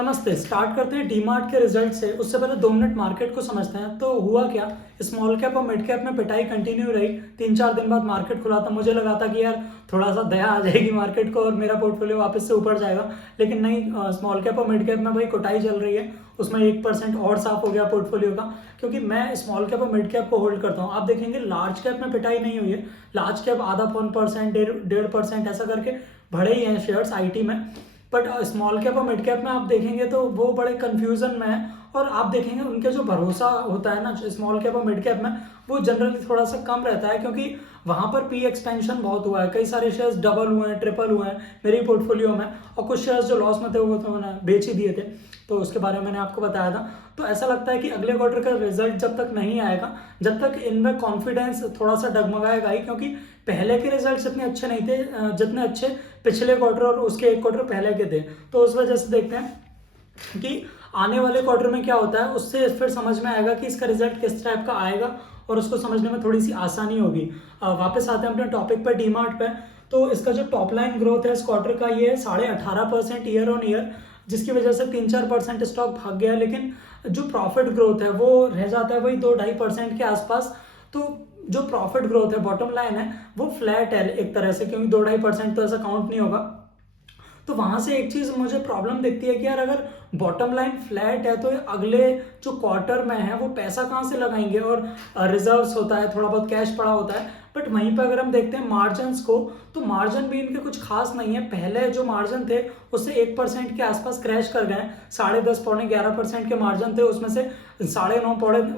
नमस्ते। स्टार्ट करते हैं डीमार्ट के रिजल्ट से। उससे पहले 2 मिनट मार्केट को समझते हैं। तो हुआ क्या, स्मॉल कैप और मिड कैप में पिटाई कंटिन्यू रही। 3-4 दिन बाद मार्केट खुला था, मुझे लगा था कि यार थोड़ा सा दया आ जाएगी मार्केट को और मेरा पोर्टफोलियो वापस से ऊपर जाएगा, लेकिन नहीं। स्मॉल कैप और मिड कैप में भाई कुटाई चल रही है। उसमें 1% और साफ हो गया पोर्टफोलियो का, क्योंकि मैं स्मॉल कैप और मिड कैप को होल्ड करता हूँ। आप देखेंगे लार्ज कैप में पिटाई नहीं हुई है। लार्ज कैप आधा 1%, 1.5% ऐसा करके बढ़े ही हैं शेयर्स आईटी में। बट स्मॉल कैप और मिड कैप में आप देखेंगे तो वो बड़े कंफ्यूजन में है। और आप देखेंगे उनके जो भरोसा होता है ना स्मॉल कैप और मिड कैप में, वो जनरली थोड़ा सा कम रहता है, क्योंकि वहां पर पी एक्सपेंशन बहुत हुआ है। कई सारे शेयर्स डबल हुए हैं, ट्रिपल हुए हैं मेरी पोर्टफोलियो में। और कुछ शेयर्स जो लॉस में थे वो तो मैंने बेच ही दिए थे, तो उसके बारे में मैंने आपको बताया था। तो ऐसा लगता है कि अगले क्वार्टर का रिजल्ट जब तक नहीं आएगा, जब तक इनमें कॉन्फिडेंस थोड़ा सा डगमगाएगा ही, क्योंकि पहले के रिजल्ट्स इतने अच्छे नहीं थे जितने अच्छे पिछले क्वार्टर और उसके एक क्वार्टर पहले के थे। तो उस वजह से देखते हैं कि आने वाले क्वार्टर में क्या होता है, उससे फिर समझ में आएगा कि इसका रिजल्ट किस टाइप का आएगा और उसको समझने में थोड़ी सी आसानी होगी। वापस आते हैं अपने टॉपिक पर, डीमार्ट पे। तो इसका जो टॉप लाइन ग्रोथ है इस क्वार्टर का, ये 18.5% ईयर ऑन ईयर, जिसकी वजह से 3-4% स्टॉक भाग गया। लेकिन जो प्रॉफिट ग्रोथ है वो रह जाता है वही 2-2.5% के आसपास। तो जो प्रॉफिट ग्रोथ है, बॉटम लाइन है, वो फ्लैट है एक तरह से, क्योंकि 2-2.5% तो ऐसा काउंट नहीं होगा। तो वहां से एक चीज मुझे प्रॉब्लम दिखती है कि यार अगर बॉटम लाइन फ्लैट है तो अगले जो क्वार्टर में है वो पैसा कहाँ से लगाएंगे, और रिजर्व्स होता है, थोड़ा बहुत कैश पड़ा होता है। बट वहीं पर अगर हम देखते हैं मार्जिन को, तो मार्जिन भी इनके कुछ खास नहीं है। पहले जो मार्जिन थे उससे 1% के आसपास क्रैश कर गए। 10.5-11% के मार्जिन थे, उसमें से 9.5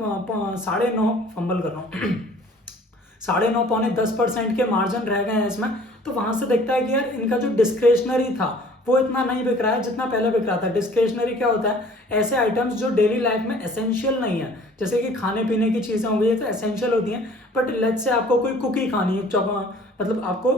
फंबल कर रहा हूँ 9.5-10% के मार्जिन रह गए हैं इसमें। तो वहां से देखता है कि यार इनका जो डिस्क्रेशनरी था वो इतना नहीं बिक रहा है जितना पहले बिक रहा था। डिस्क्रेशनरी क्या होता है, ऐसे आइटम्स जो डेली लाइफ में एसेंशियल नहीं है, जैसे कि खाने पीने की चीजें होंगी, ये तो एसेंशियल होती हैं। बट लेट्स से आपको कोई कुकी खानी है, मतलब आपको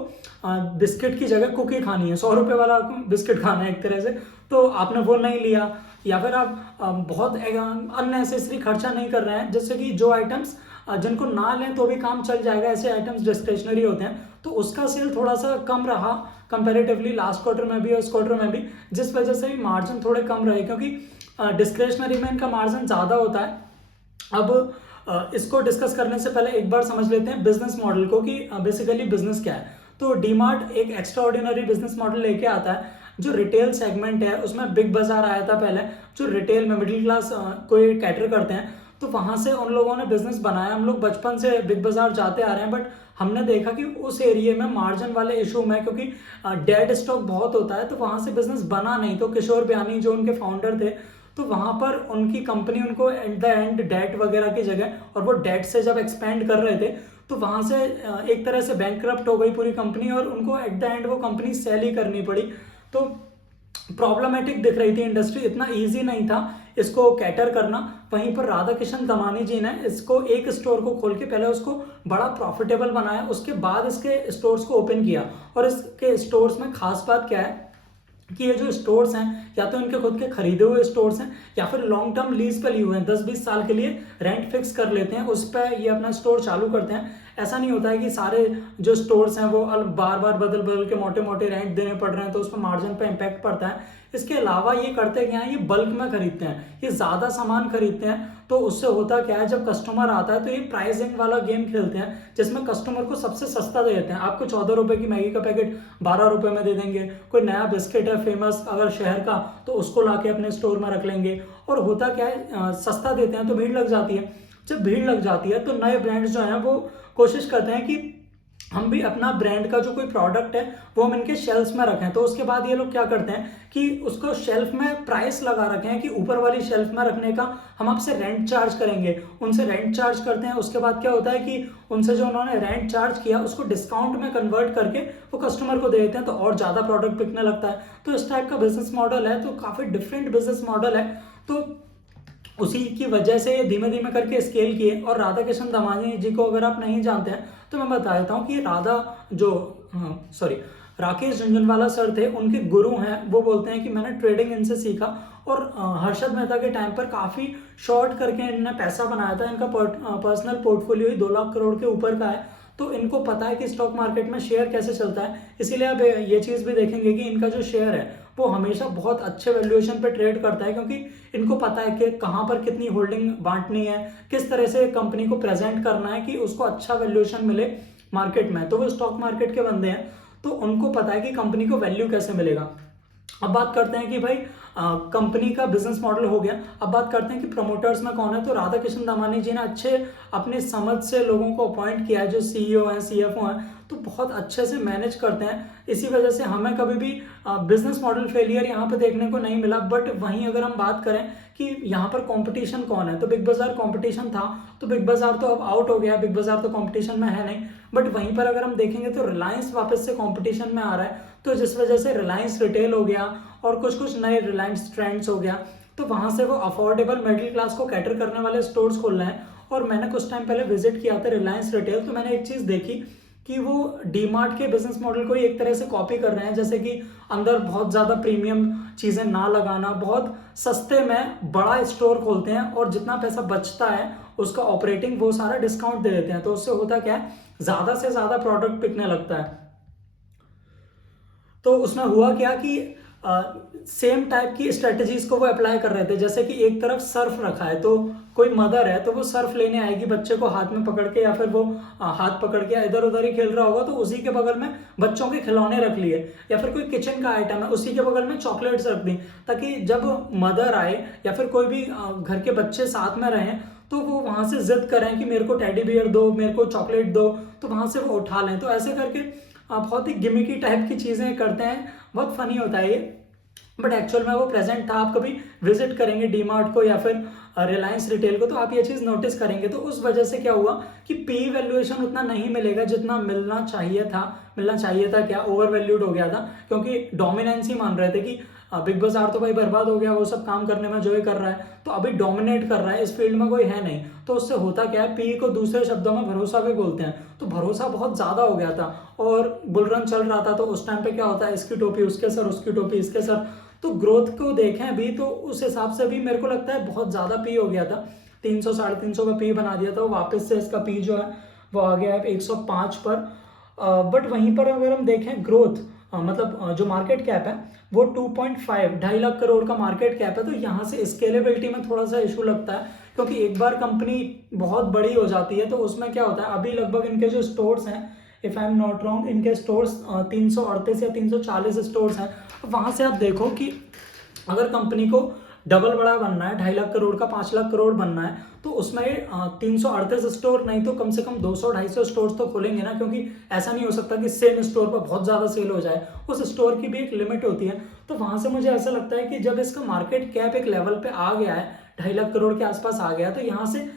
बिस्किट की जगह कुकी खानी है, 100 रुपए वाला बिस्किट खाना है एक तरह से, तो आपने वो नहीं लिया। या फिर आप बहुत अननेसेसरी खर्चा नहीं कर रहे हैं, जैसे कि जो आइटम्स जिनको ना लें तो भी काम चल जाएगा, ऐसे आइटम्स डिस्क्रेशनरी होते हैं। तो उसका सेल थोड़ा सा कम रहा कंपैरेटिवली लास्ट क्वार्टर में भी और इस क्वार्टर में भी, जिस वजह से भी मार्जिन थोड़े कम रहे, क्योंकि डिस्क्रेशनरी में इनका मार्जिन ज़्यादा होता है। अब इसको डिस्कस करने से पहले एक बार समझ लेते हैं बिजनेस मॉडल को, कि बेसिकली बिजनेस क्या है। तो डीमार्ट एक एक्स्ट्रा ऑर्डिनरी बिजनेस मॉडल लेके आता है। जो रिटेल सेगमेंट है उसमें बिग बाजार आया था पहले, जो रिटेल में मिडिल क्लास कोई कैटर करते हैं, तो वहां से उन लोगों ने बिजनेस बनाया। हम लोग बचपन से बिग बाजार जाते आ रहे हैं, बट हमने देखा कि उस एरिया में मार्जिन वाले इशू में, क्योंकि डेड स्टॉक बहुत होता है, तो वहां से बिजनेस बना नहीं। तो किशोर बियानी जो उनके फाउंडर थे, तो वहां पर उनकी कंपनी उनको एट द एंड डेट वगैरह की जगह, और वो डेट से जब एक्सपेंड कर रहे थे, तो वहां से एक तरह से बैंकक्रप्ट हो गई पूरी कंपनी, और उनको एट द एंड वो कंपनी सेल ही करनी पड़ी। तो प्रॉब्लमेटिक दिख रही थी इंडस्ट्री, इतना इजी नहीं था इसको कैटर करना। वहीं पर राधा किशन दमानी जी ने इसको एक स्टोर को खोल के पहले उसको बड़ा प्रॉफिटेबल बनाया, उसके बाद इसके स्टोर्स को ओपन किया। और इसके स्टोर्स में खास बात क्या है कि ये जो स्टोर्स हैं, या तो इनके खुद के खरीदे हुए स्टोर्स हैं, या फिर लॉन्ग टर्म लीज पे लिए हुए हैं, 10-20 साल के लिए रेंट फिक्स कर लेते हैं, उस पर ये अपना स्टोर चालू करते हैं। ऐसा नहीं होता है कि सारे जो स्टोर्स हैं वो बार बार बदल बदल के मोटे मोटे रेंट देने पड़ रहे हैं, तो उसमें मार्जिन पे इम्पैक्ट पड़ता है। इसके अलावा ये करते क्या है, ये बल्क में खरीदते हैं, ये ज्यादा सामान खरीदते हैं। तो उससे होता क्या है, जब कस्टमर आता है तो ये प्राइसिंग वाला गेम खेलते हैं, जिसमें कस्टमर को सबसे सस्ता दे देते हैं। आपको 14 रुपए की मैगी का पैकेट 12 रुपए में दे देंगे। कोई नया बिस्किट है फेमस अगर शहर का, तो उसको लाके अपने स्टोर में रख लेंगे। और होता क्या है, सस्ता देते हैं तो भीड़ लग जाती है। जब भीड़ लग जाती है तो नए ब्रांड्स जो हैं वो कोशिश करते हैं कि हम भी अपना ब्रांड का जो कोई प्रोडक्ट है वो हम इनके शेल्फ में रखें। तो उसके बाद ये लोग क्या करते हैं कि उसको शेल्फ में प्राइस लगा रखे हैं कि ऊपर वाली शेल्फ में रखने का हम आपसे रेंट चार्ज करेंगे। उनसे रेंट चार्ज करते हैं, उसके बाद क्या होता है कि उनसे जो उन्होंने रेंट चार्ज किया उसको डिस्काउंट में कन्वर्ट करके वो कस्टमर को दे देते हैं, तो और ज्यादा प्रोडक्ट बिकने लगता है। तो इस टाइप का बिजनेस मॉडल है, तो काफी डिफरेंट बिजनेस मॉडल है। तो उसी की वजह से ये धीमे धीमे करके स्केल किए। और राधा किशन दमानी जी को अगर आप नहीं जानते हैं तो मैं बता देता हूँ कि राकेश झुंझुनवाला सर थे, उनके गुरु हैं। वो बोलते हैं कि मैंने ट्रेडिंग इनसे सीखा, और हर्षद मेहता के टाइम पर काफी शॉर्ट करके इन्होंने पैसा बनाया था। इनका पर्सनल पोर्टफोलियो ही 2 लाख करोड़ के ऊपर का है। तो इनको पता है कि स्टॉक मार्केट में शेयर कैसे चलता है। इसीलिए अब ये चीज भी देखेंगे कि इनका जो शेयर है वो हमेशा बहुत अच्छे वैल्यूएशन पे ट्रेड करता है, क्योंकि इनको पता है कि कहाँ पर कितनी होल्डिंग बांटनी है, किस तरह से कंपनी को प्रेजेंट करना है कि उसको अच्छा वैल्यूएशन मिले मार्केट में। तो वो स्टॉक मार्केट के बंदे हैं, तो उनको पता है कि कंपनी को वैल्यू कैसे मिलेगा। अब बात करते हैं कि भाई कंपनी का बिजनेस मॉडल हो गया। अब बात करते हैं कि प्रमोटर्स में कौन है। तो राधा किशन दामानी जी ने अच्छे अपनी समझ से लोगों को अपॉइंट किया है, जो सीईओ हैं, सीएफओ हैं, तो बहुत अच्छे से मैनेज करते हैं। इसी वजह से हमें कभी भी बिजनेस मॉडल फेलियर यहाँ पे देखने को नहीं मिला। बट वहीं अगर हम बात करें कि यहाँ पर कंपटीशन कौन है, तो बिग बाजार कंपटीशन था, तो बिग बाजार तो अब आउट हो गया, बिग बाजार तो कंपटीशन में है नहीं। बट वहीं पर अगर हम देखेंगे तो रिलायंस वापस से कंपटीशन में आ रहा है, तो जिस वजह से रिलायंस रिटेल हो गया और कुछ कुछ नए रिलायंस ट्रेंड्स हो गया, तो वहां से वो अफोर्डेबल मिडिल क्लास को कैटर करने वाले स्टोर्स खोल रहे हैं। और मैंने कुछ टाइम पहले विजिट किया था रिलायंस रिटेल, तो मैंने एक चीज देखी कि वो डीमार्ट के बिजनेस मॉडल को ही एक तरह से कॉपी कर रहे हैं, जैसे कि अंदर बहुत ज्यादा प्रीमियम चीजें ना लगाना, बहुत सस्ते में बड़ा स्टोर खोलते हैं और जितना पैसा बचता है उसका ऑपरेटिंग वो सारा डिस्काउंट दे देते हैं। तो उससे होता क्या है, ज्यादा से ज्यादा प्रोडक्ट बिकने लगता है। तो उसमें हुआ क्या कि सेम टाइप की स्ट्रेटजीज को वो अप्लाई कर रहे थे। जैसे कि एक तरफ सर्फ रखा है, तो कोई मदर है तो वो सर्फ लेने आएगी बच्चे को हाथ में पकड़ के, या फिर वो हाथ पकड़ के इधर उधर ही खेल रहा होगा, तो उसी के बगल में बच्चों के खिलौने रख लिए, या फिर कोई किचन का आइटम है उसी के बगल में चॉकलेट्स रख दी, ताकि जब मदर आए या फिर कोई भी घर के बच्चे साथ में रहें तो वो वहां से जिद करें कि मेरे को टेडी बियर दो, मेरे को चॉकलेट दो, तो वहां से वो उठा लें। तो ऐसे करके बहुत ही गिमिकी टाइप की चीजें करते हैं, बहुत फनी होता है ये। बट एक्चुअल में वो प्रेजेंट था। आप कभी विजिट करेंगे डीमार्ट को या फिर रिलायंस रिटेल को, तो आप ये चीज नोटिस करेंगे। तो उस वजह से क्या हुआ कि पी वैल्यूएशन उतना नहीं मिलेगा जितना मिलना चाहिए था। क्या ओवर वैल्यूड हो गया था, क्योंकि डोमिनेंस ही मान रहे थे कि बिग बाजार तो भाई बर्बाद हो गया, वो सब काम करने में जो ही कर रहा है, तो अभी डोमिनेट कर रहा है, इस फील्ड में कोई है नहीं। तो उससे होता क्या है, पी को दूसरे शब्दों में भरोसा भी बोलते हैं, तो भरोसा बहुत ज्यादा हो गया था और बुलरन चल रहा था। तो उस टाइम पे क्या होता है, इसकी टोपी उसके सर, उसकी टोपी इसके सर। तो ग्रोथ को देखें अभी, तो उस हिसाब से भी मेरे को लगता है बहुत ज्यादा पी हो गया था। 300 350 का पी बना दिया था, वापस से इसका पी जो है वो आ गया है 105 पर। बट वहीं पर अगर हम देखें ग्रोथ, मतलब जो मार्केट कैप है वो 2.5 2.5 लाख करोड़ का मार्केट कैप है। तो यहाँ से स्केलेबिलिटी में थोड़ा सा इशू लगता है, क्योंकि एक बार कंपनी बहुत बड़ी हो जाती है तो उसमें क्या होता है, अभी लगभग इनके जो स्टोर्स हैं, if I am not wrong, इनके स्टोर्स 338 या 340 स्टोर्स हैं। वहां से आप देखो कि अगर कंपनी को डबल बड़ा बनना है, 2.5 लाख करोड़ का 5 लाख करोड़ बनना है, तो उसमें 338 स्टोर नहीं तो कम से कम 200-250 स्टोर तो खोलेंगे ना, क्योंकि ऐसा नहीं हो सकता कि सेम स्टोर पर बहुत ज्यादा सेल हो जाए, उस स्टोर की भी एक लिमिट होती है। तो वहां से मुझे ऐसा लगता है कि जब इसका मार्केट कैप एक लेवल पे आ गया है, 2.5 लाख करोड़ के आसपास आ गया, तो यहाँ से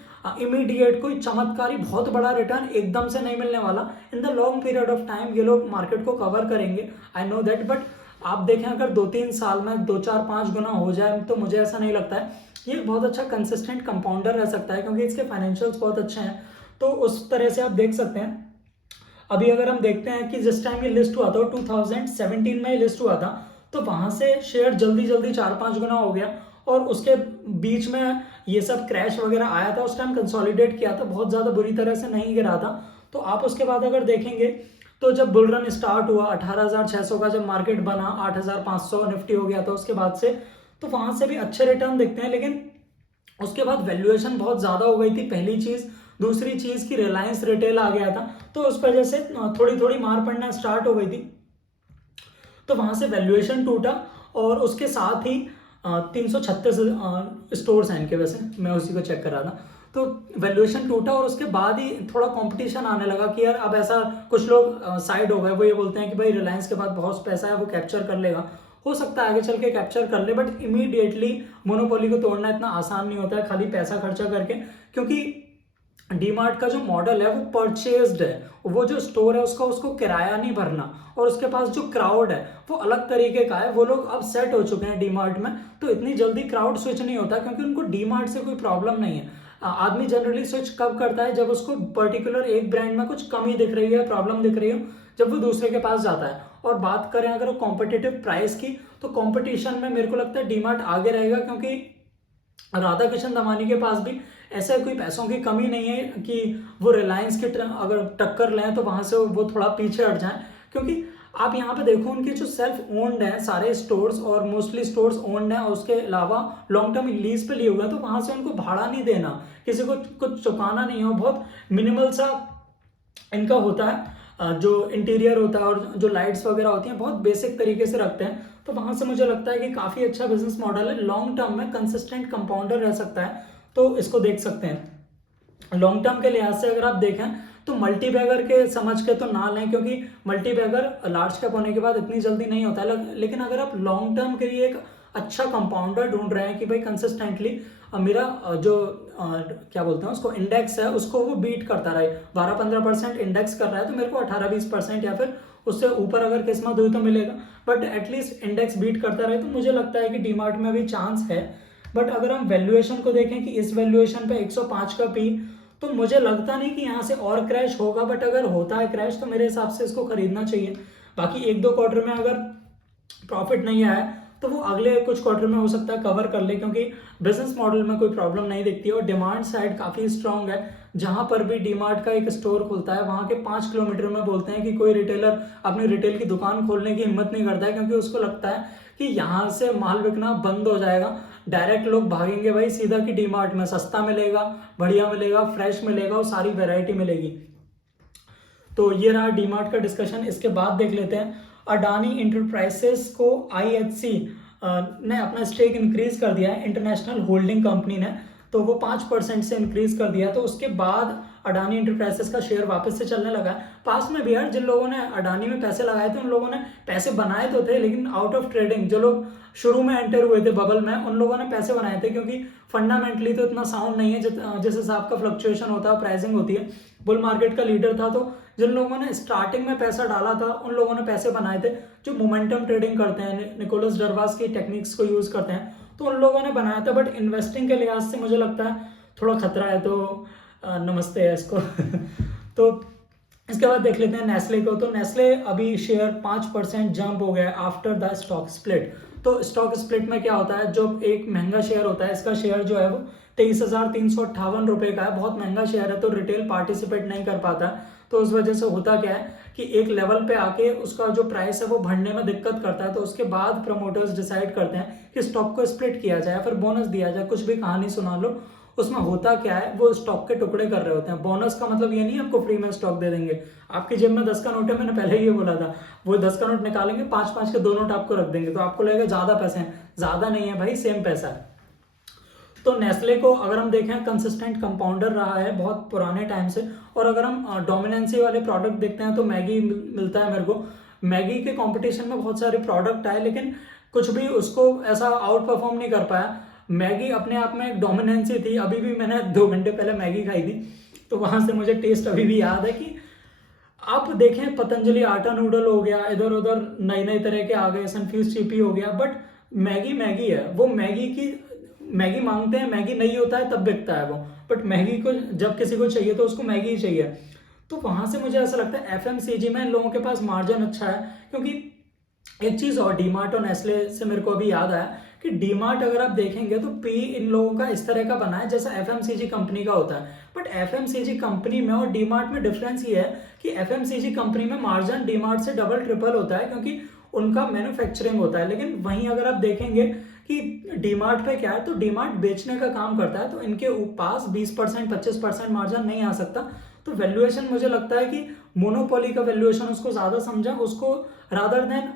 इमीडिएट कोई चमत्कारी बहुत बड़ा रिटर्न एकदम से नहीं मिलने वाला। In the long period of time ये लोग मार्केट को कवर करेंगे, आई नो दैट। बट आप देखें अगर 2-3 साल में 2-4-5 गुना हो जाए, तो मुझे ऐसा नहीं लगता है। ये एक बहुत अच्छा कंसिस्टेंट कंपाउंडर रह सकता है, क्योंकि इसके फाइनेंशियल्स बहुत अच्छे हैं। तो उस तरह से आप देख सकते हैं। अभी अगर हम देखते हैं कि जिस टाइम ये लिस्ट हुआ था 2017 में ये लिस्ट हुआ था, तो वहां से शेयर जल्दी जल्दी 4-5 गुना हो गया, और उसके बीच में ये सब क्रैश वगैरह आया था, उस टाइम कंसोलिडेट किया था, बहुत ज्यादा बुरी तरह से नहीं गिरा था। तो आप उसके बाद अगर देखेंगे तो जब बुल रन स्टार्ट हुआ 18,600 का, जब मार्केट बना 8,500 निफ्टी हो गया था उसके बाद से, तो वहां से भी अच्छे रिटर्न दिखते हैं। लेकिन उसके बाद वैल्यूएशन बहुत ज्यादा हो गई थी, पहली चीज। दूसरी चीज की रिलायंस रिटेल आ गया था, तो उस वजह से थोड़ी थोड़ी मार पड़ना स्टार्ट हो गई थी, तो वहां से वैल्यूएशन टूटा। और उसके साथ ही 336 स्टोर्स हैं इनके, वैसे मैं उसी को चेक कर रहा था। तो वैल्यूएशन टूटा और उसके बाद ही थोड़ा कंपटीशन आने लगा कि यार अब ऐसा, कुछ लोग साइड हो गए, वो ये बोलते हैं कि भाई रिलायंस के पास बहुत पैसा है, वो कैप्चर कर लेगा। हो सकता है आगे चल के कैप्चर कर ले, बट इमीडिएटली मोनोपोली को तोड़ना इतना आसान नहीं होता है खाली पैसा खर्चा करके, क्योंकि डीमार्ट का जो मॉडल है वो परचेज्ड है, वो जो स्टोर है उसका, उसको किराया नहीं भरना, और उसके पास जो क्राउड है वो अलग तरीके का है। वो लोग अब सेट हो चुके हैं डीमार्ट में, तो इतनी जल्दी क्राउड स्विच नहीं होता, क्योंकि उनको डीमार्ट से कोई प्रॉब्लम नहीं है। आदमी जनरली स्विच कब करता है, जब उसको पर्टिकुलर एक ब्रांड में कुछ कमी दिख रही है, प्रॉब्लम दिख रही हो, जब वो दूसरे के पास जाता है। और बात करें अगर कॉम्पिटिटिव प्राइस की, तो कॉम्पिटिशन में मेरे को लगता है डीमार्ट आगे रहेगा, क्योंकि राधा किशन दमानी के पास भी ऐसे कोई पैसों की कमी नहीं है कि वो रिलायंस की अगर टक्कर लें तो वहां से वो थोड़ा पीछे हट जाए। क्योंकि आप यहाँ पे देखो उनके जो सेल्फ ओन्ड हैं सारे स्टोर्स, और मोस्टली स्टोर्स ओन्ड हैं, और उसके अलावा लॉन्ग टर्म लीज पे लिए हुए हैं, तो वहां से उनको भाड़ा नहीं देना, किसी को कुछ चुकाना नहीं हो, बहुत मिनिमल सा इनका होता है। जो इंटीरियर होता है और जो लाइट्स वगैरह होती हैं बहुत बेसिक तरीके से रखते हैं, तो वहां से मुझे लगता है कि काफी अच्छा बिजनेस मॉडल है, लॉन्ग टर्म में कंसिस्टेंट कंपाउंडर रह सकता है, तो इसको देख सकते हैं। लॉन्ग टर्म के लिहाज से अगर आप देखें तो मल्टी बैगर के समझ के तो ना लें, क्योंकि मल्टी बैगर लार्ज कैप होने के बाद इतनी जल्दी नहीं होता है, लेकिन अगर आप लॉन्ग टर्म के लिए एक अच्छा कंपाउंडर ढूंढ रहे हैं कि भाई कंसिस्टेंटली मेरा जो क्या बोलते हैं उसको इंडेक्स है उसको वो बीट करता रहे, 12-15% इंडेक्स कर रहा है तो मेरे को 18-20% या फिर उससे ऊपर अगर किस्मत हुई तो मिलेगा, बट एटलीस्ट इंडेक्स बीट करता रहे, तो मुझे लगता है कि डीमार्ट में भी चांस है। बट अगर हम वैल्यूएशन को देखें कि इस वैल्यूएशन पे 105 का पी, तो मुझे लगता नहीं कि यहाँ से और क्रैश होगा, बट अगर होता है क्रैश तो मेरे हिसाब से इसको खरीदना चाहिए। बाकी 1-2 क्वार्टर में अगर प्रॉफिट नहीं आया तो वो अगले कुछ क्वार्टर में हो सकता है कवर कर ले, क्योंकि बिजनेस मॉडल में कोई प्रॉब्लम नहीं दिखती है और डिमांड साइड काफ़ी स्ट्रांग है। जहां पर भी डीमार्ट का एक स्टोर खुलता है वहां के 5 किलोमीटर में बोलते हैं कि कोई रिटेलर अपनी रिटेल की दुकान खोलने की हिम्मत नहीं करता है, क्योंकि उसको लगता है कि यहाँ से माल बिकना बंद हो जाएगा, डायरेक्ट लोग भागेंगे भाई सीधा कि डीमार्ट में सस्ता मिलेगा, बढ़िया मिलेगा, फ्रेश मिलेगा और सारी वेराइटी मिलेगी। तो ये रहा डीमार्ट का डिस्कशन। इसके बाद देख लेते हैं अडानी इंटरप्राइजेस को आईएचसी ने अपना स्टेक इंक्रीज कर दिया है, इंटरनेशनल होल्डिंग कंपनी ने, तो वो 5% से इंक्रीज कर दिया, तो उसके बाद अडानी इंटरप्राइजेस का शेयर वापस से चलने लगा है। पास में भी यार जिन लोगों ने अडानी में पैसे लगाए थे उन लोगों ने पैसे बनाए तो थे, लेकिन आउट ऑफ ट्रेडिंग जो लोग शुरू में एंटर हुए थे बबल में उन लोगों ने पैसे बनाए थे, क्योंकि फंडामेंटली तो इतना साउंड नहीं है जिस हिसाब का फ्लक्चुएशन होता है, प्राइसिंग होती है। बुल मार्केट का लीडर था, तो जिन लोगों ने स्टार्टिंग में पैसा डाला था उन लोगों ने पैसे बनाए थे, जो मोमेंटम ट्रेडिंग करते हैं, निकोलस डरवास की टेक्निक्स को यूज करते हैं, तो उन लोगों ने बनाया था। बट इन्वेस्टिंग के लिहाज से मुझे लगता है थोड़ा खतरा है, तो नमस्ते है इसको तो इसके बाद देख लेते हैं नेस्ले को। तो नेस्ले अभी शेयर 5% जंप हो गया आफ्टर द स्टॉक स्प्लिट। तो स्टॉक स्प्लिट में क्या होता है, जो एक महंगा शेयर होता है, इसका शेयर जो है वो 23,358 रुपए का है, बहुत महंगा शेयर है, तो रिटेल पार्टिसिपेट नहीं कर पाता। तो उस वजह से होता क्या है कि एक लेवल पे आके उसका जो प्राइस है वो बढ़ने में दिक्कत करता है, तो उसके बाद प्रमोटर्स डिसाइड करते हैं कि स्टॉक को स्प्लिट किया जाए, फिर बोनस दिया जाए, कुछ भी कहानी सुना लो। उसमें होता क्या है, वो स्टॉक के टुकड़े कर रहे होते हैं। बोनस का मतलब ये नहीं आपको फ्री में स्टॉक दे देंगे, आपकी जेब में 10 का नोट है, मैंने पहले ही ये बोला था, वो 10 का नोट निकालेंगे, 5-5 के 2 नोट आपको रख देंगे, तो आपको लगेगा ज्यादा पैसे हैं, ज्यादा नहीं है भाई, सेम पैसा है। तो नेस्ले को अगर हम देखें कंसिस्टेंट कंपाउंडर रहा है बहुत पुराने टाइम से, और अगर हम डोमिनेंसी वाले प्रोडक्ट देखते हैं तो मैगी मिलता है मेरे को। मैगी के कंपटीशन में बहुत सारे प्रोडक्ट आए, लेकिन कुछ भी उसको ऐसा आउट परफॉर्म नहीं कर पाया। मैगी अपने आप में एक डोमिनेंसी थी, अभी भी मैंने 2 घंटे पहले मैगी खाई थी, तो वहां से मुझे टेस्ट अभी भी याद है। कि आप देखें पतंजलि आटा नूडल हो गया, इधर उधर नए नए तरह के आ गए, सनफ्यूज चिपी हो गया, बट मैगी मैगी है। वो मैगी की मैगी मांगते हैं, मैगी नहीं होता है तब बिकता है वो, बट मैगी को जब किसी को चाहिए तो उसको मैगी ही चाहिए। तो वहां से मुझे ऐसा लगता है एफएमसीजी में इन लोगों के पास मार्जिन अच्छा है, क्योंकि एक चीज और डीमार्ट और नेस्ले से मेरे को अभी याद आया कि डीमार्ट अगर आप देखेंगे तो पी इन लोगों का इस तरह का बना है जैसा एफएमसीजी कंपनी का होता है, बट एफएमसीजी कंपनी में और डीमार्ट में डिफरेंस ये है कि एफएमसीजी कंपनी में मार्जिन डीमार्ट से डबल ट्रिपल होता है, क्योंकि उनका मैन्युफैक्चरिंग होता है। लेकिन वहीं अगर आप देखेंगे कि डीमार्ट पे क्या है, तो डीमार्ट बेचने का काम करता है, तो इनके पास 20% 25% मार्जिन नहीं आ सकता। तो वैल्यूएशन मुझे लगता है कि मोनोपोली का वैल्यूएशन उसको ज्यादा समझा, उसको रादर देन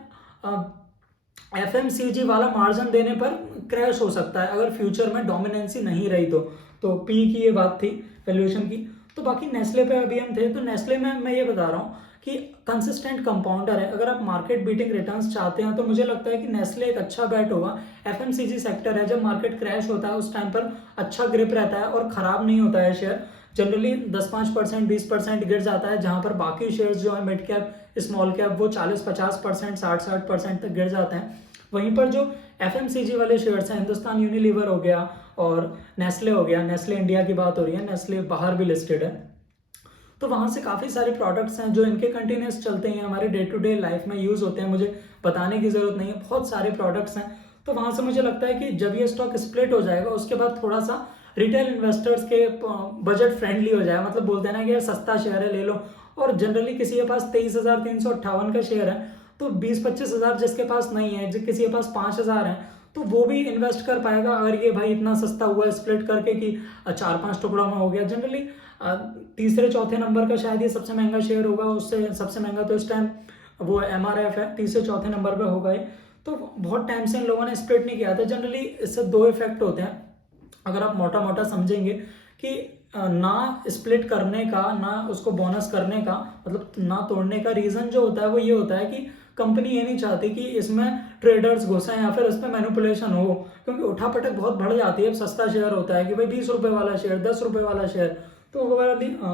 एफएमसीजी वाला मार्जिन देने पर क्रैश हो सकता है अगर फ्यूचर में डोमिनेंसी नहीं रही तो पी की ये बात थी वैल्यूएशन की। तो बाकी नेस्ले पे अभी हम थे, तो नेस्ले में मैं ये बता रहा हूँ कि कंसिस्टेंट कंपाउंडर है। अगर आप मार्केट बीटिंग रिटर्न्स चाहते हैं तो मुझे लगता है कि नेस्ले एक अच्छा बैट होगा। एफएमसीजी सेक्टर है, जब मार्केट क्रैश होता है उस टाइम पर अच्छा ग्रिप रहता है और खराब नहीं होता है शेयर। जनरली 10-5% 20% गिर जाता है, जहां पर बाकी शेयर्स जो है मिड कैप स्मॉल कैप वो 40-50% 60-60% तक गिर जाते हैं। वहीं पर जो एफएमसीजी वाले शेयर्स हैं, हिंदुस्तान यूनिलीवर हो गया और नेस्ले हो गया, नेस्ले इंडिया की बात हो रही है, नेस्ले बाहर भी लिस्टेड है, तो वहां से काफी सारे प्रोडक्ट्स हैं जो इनके कंटिन्यूस चलते हैं, हमारे डे टू डे लाइफ में यूज होते हैं, मुझे बताने की जरूरत नहीं है, बहुत सारे प्रोडक्ट्स हैं। तो वहां से मुझे लगता है कि जब ये स्टॉक स्प्लिट हो जाएगा उसके बाद थोड़ा सा रिटेल इन्वेस्टर्स के बजट फ्रेंडली हो जाए, मतलब बोलते हैं ना कि यार सस्ता शेयर है ले लो, और जनरली किसी के पास 23,358 का शेयर है तो 20-25 हज़ार जिसके पास नहीं है, किसी के पास 5 हज़ार है, तो वो भी इन्वेस्ट कर पाएगा अगर ये भाई इतना सस्ता हुआ है स्प्लिट करके कि 4-5 टुकड़ों में हो गया। जनरली तीसरे चौथे नंबर का शायद ये सबसे महंगा शेयर होगा, उससे सबसे महंगा तो इस टाइम वो MRF है, तीसरे चौथे नंबर पे होगा ये। तो बहुत टाइम से इन लोगों ने स्प्लिट नहीं किया था। जनरली इससे दो इफेक्ट होते हैं अगर आप मोटा मोटा समझेंगे कि ना स्प्लिट करने का, ना उसको बोनस करने का, मतलब ना तोड़ने का रीजन जो होता है वो ये होता है कि कंपनी ये नहीं चाहती कि इसमें ट्रेडर्स घुसें या फिर इसमें मैनिपुलेशन हो, क्योंकि उठापटक बहुत बढ़ जाती है। सस्ता शेयर होता है कि भाई 20 रुपए वाला शेयर, 10 रुपए वाला शेयर, तो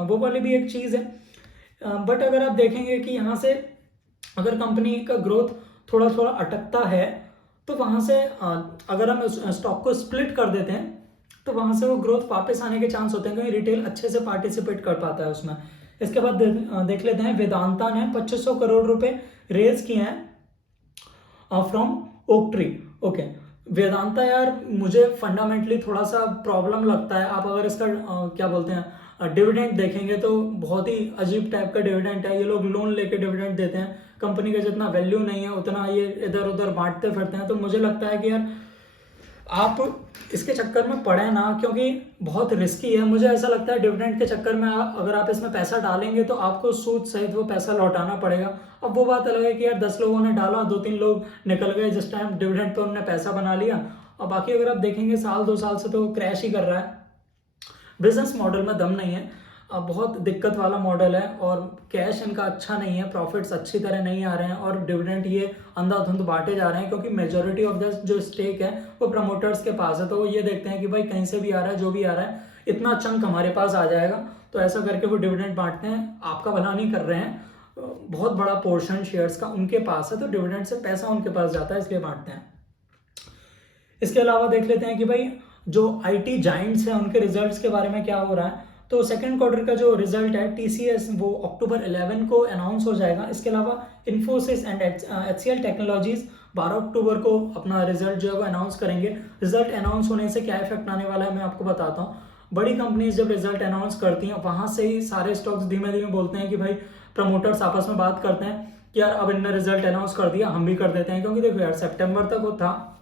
वो वाली भी एक चीज़ है। बट अगर आप देखेंगे कि यहाँ से अगर कंपनी का ग्रोथ थोड़ा थोड़ा अटकता है तो वहाँ से अगर हम स्टॉक को स्प्लिट कर देते हैं तो वहाँ से वो ग्रोथ वापस आने के चांस होते हैं, क्योंकि रिटेल अच्छे से पार्टिसिपेट कर पाता है उसमें। इसके बाद देख लेते हैं, वेदांता ने 2500 करोड़ रुपए रेज किए हैं फ्रॉम ओकट्री। ओके, वेदांता यार मुझे फंडामेंटली थोड़ा सा प्रॉब्लम लगता है। आप अगर इसका क्या बोलते हैं डिविडेंड देखेंगे तो बहुत ही अजीब टाइप का डिविडेंड है। ये लोग लोन लेके डिविडेंड देते हैं, कंपनी का जितना वैल्यू नहीं है उतना ये इधर उधर बांटते फिरते हैं। तो मुझे लगता है कि यार आप इसके चक्कर में पड़े ना, क्योंकि बहुत रिस्की है। मुझे ऐसा लगता है डिविडेंड के चक्कर में अगर आप इसमें पैसा डालेंगे तो आपको सूद सहित वो पैसा लौटाना पड़ेगा। अब वो बात अलग है कि यार 10 लोगों ने डाला, 2-3 लोग निकल गए जिस टाइम डिविडेंड पे उन्होंने पैसा बना लिया, और बाकी अगर आप देखेंगे साल 2 साल से तो क्रैश ही कर रहा है। बिजनेस मॉडल में दम नहीं है, बहुत दिक्कत वाला मॉडल है, और कैश इनका अच्छा नहीं है, प्रॉफिट्स अच्छी तरह नहीं आ रहे हैं, और डिविडेंड ये अंधाधुंध बांटे जा रहे हैं, क्योंकि मेजोरिटी ऑफ द जो स्टेक है वो प्रमोटर्स के पास है। तो वो ये देखते हैं कि भाई कहीं से भी आ रहा है, जो भी आ रहा है इतना चंक हमारे पास आ जाएगा, तो ऐसा करके वो डिविडेंड बांटते हैं। आपका भला नहीं कर रहे हैं, बहुत बड़ा पोर्शन शेयर्स का उनके पास है, तो डिविडेंड से पैसा उनके पास जाता है, इसलिए बांटते हैं। इसके अलावा देख लेते हैं कि भाई जो IT जाइंट्स हैं उनके रिजल्ट्स के बारे में क्या हो रहा है। तो सेकंड क्वार्टर का जो रिजल्ट है TCS वो अक्टूबर 11 को अनाउंस हो जाएगा। इसके अलावा इन्फोसिस एंड HCL टेक्नोलॉजीज 12 अक्टूबर को अपना रिजल्ट जो है वो अनाउंस करेंगे। रिजल्ट अनाउंस होने से क्या इफेक्ट आने वाला है मैं आपको बताता हूँ। बड़ी कंपनीज जब रिजल्ट अनाउंस करती हैं वहां से ही सारे स्टॉक्स धीमे धीमे बोलते हैं कि भाई प्रमोटर्स आपस में बात करते हैं कि यार अब इनने रिजल्ट अनाउंस कर दिया, हम भी कर देते हैं। क्योंकि देखो यार सितंबर तक वो था,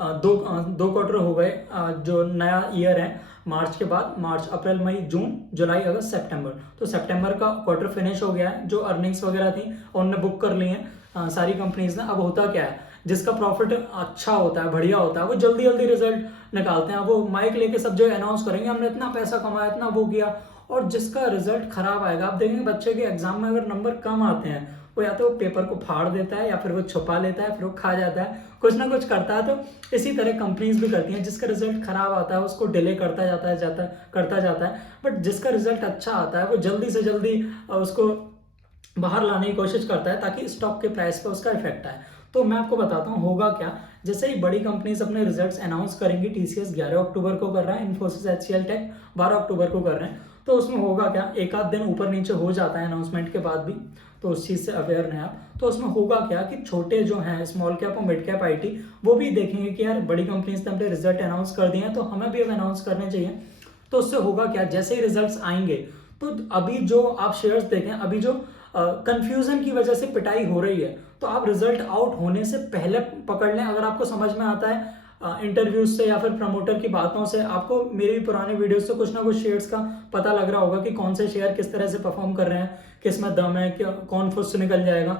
दो क्वार्टर हो गए, जो नया ईयर है मार्च के बाद, मार्च अप्रैल मई जून जुलाई अगस्त सितंबर, तो सितंबर का क्वार्टर फिनिश हो गया है। जो अर्निंग्स वगैरह थी उनने बुक कर ली हैं सारी कंपनीज ने। अब होता क्या है, जिसका प्रॉफिट अच्छा होता है, बढ़िया होता है, वो जल्दी जल्दी रिजल्ट निकालते हैं। वो माइक लेके सब जगह अनाउंस करेंगे हमने इतना पैसा कमाया, इतना वो किया। और जिसका रिजल्ट खराब आएगा, आप देखेंगे बच्चे के एग्जाम में अगर नंबर कम आते हैं, वो या तो पेपर को फाड़ देता है, या फिर वो छुपा लेता है, फिर वो खा जाता है, कुछ ना कुछ करता है। तो इसी तरह कंपनीज भी करती हैं, जिसका रिजल्ट खराब आता है उसको डिले करता जाता है। बट जिसका रिजल्ट अच्छा आता है वो जल्दी से जल्दी उसको बाहर लाने की कोशिश करता है, ताकि स्टॉक के प्राइस पर उसका इफेक्ट आए। तो मैं आपको बताता हूँ होगा क्या। जैसे ही बड़ी कंपनीज अपने रिजल्ट्स अनाउंस करेंगी, TCS 11 अक्टूबर को कर रहा है, इन्फोसिस HCL टेक 12 अक्टूबर को कर रहे हैं, तो उसमें होगा क्या, एक आध दिन ऊपर नीचे हो जाता है अनाउंसमेंट के बाद भी, तो उस चीज़ से अवेयर हैं आप। तो उसमें होगा क्या कि छोटे जो हैं स्मॉल कैप और मिड कैप IT, वो भी देखेंगे कि यार बड़ी कंपनीज ने अपने रिजल्ट अनाउंस कर दिए हैं, तो हमें भी अब अनाउंस करने चाहिए। तो उससे होगा क्या, जैसे ही रिजल्ट्स आएंगे तो अभी जो आप शेयर्स देखें, अभी जो कंफ्यूजन की वजह से पिटाई हो रही है, तो आप रिजल्ट आउट होने से पहले पकड़ लें। अगर आपको समझ में आता है इंटरव्यूज से या फिर प्रमोटर की बातों से, आपको मेरी पुराने वीडियो से कुछ ना कुछ शेयर्स का पता लग रहा होगा कि कौन से शेयर किस तरह से परफॉर्म कर रहे हैं, किस में दम है, कौन फुस निकल जाएगा।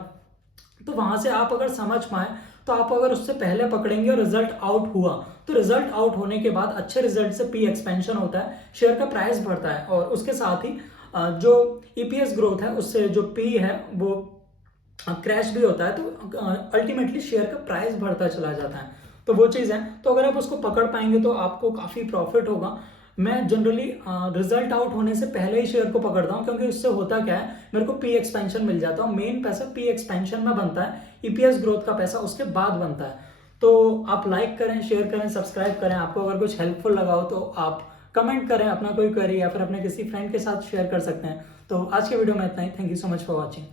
तो वहां से आप अगर समझ पाए, तो आप अगर उससे पहले पकड़ेंगे और रिजल्ट आउट हुआ, तो रिजल्ट आउट होने के बाद अच्छे रिजल्ट से P एक्सपेंशन होता है, शेयर का प्राइस बढ़ता है, और उसके साथ ही जो EPS ग्रोथ है उससे जो P है वो क्रैश भी होता है। तो अल्टीमेटली शेयर का प्राइस बढ़ता चला जाता है। तो वो चीज़ है, तो अगर आप उसको पकड़ पाएंगे तो आपको काफ़ी प्रॉफिट होगा। मैं जनरली रिजल्ट आउट होने से पहले ही शेयर को पकड़ता हूँ, क्योंकि उससे होता क्या है, मेरे को P एक्सपेंशन मिल जाता है। मेन पैसा P एक्सपेंशन में बनता है, EPS ग्रोथ का पैसा उसके बाद बनता है। तो आप लाइक करें, शेयर करें, सब्सक्राइब करें। आपको अगर कुछ हेल्पफुल लगा हो तो आप कमेंट करें, अपना कोई क्वेरी या फिर अपने किसी फ्रेंड के साथ शेयर कर सकते हैं। तो आज के वीडियो में इतना ही। Thank you so much for watching.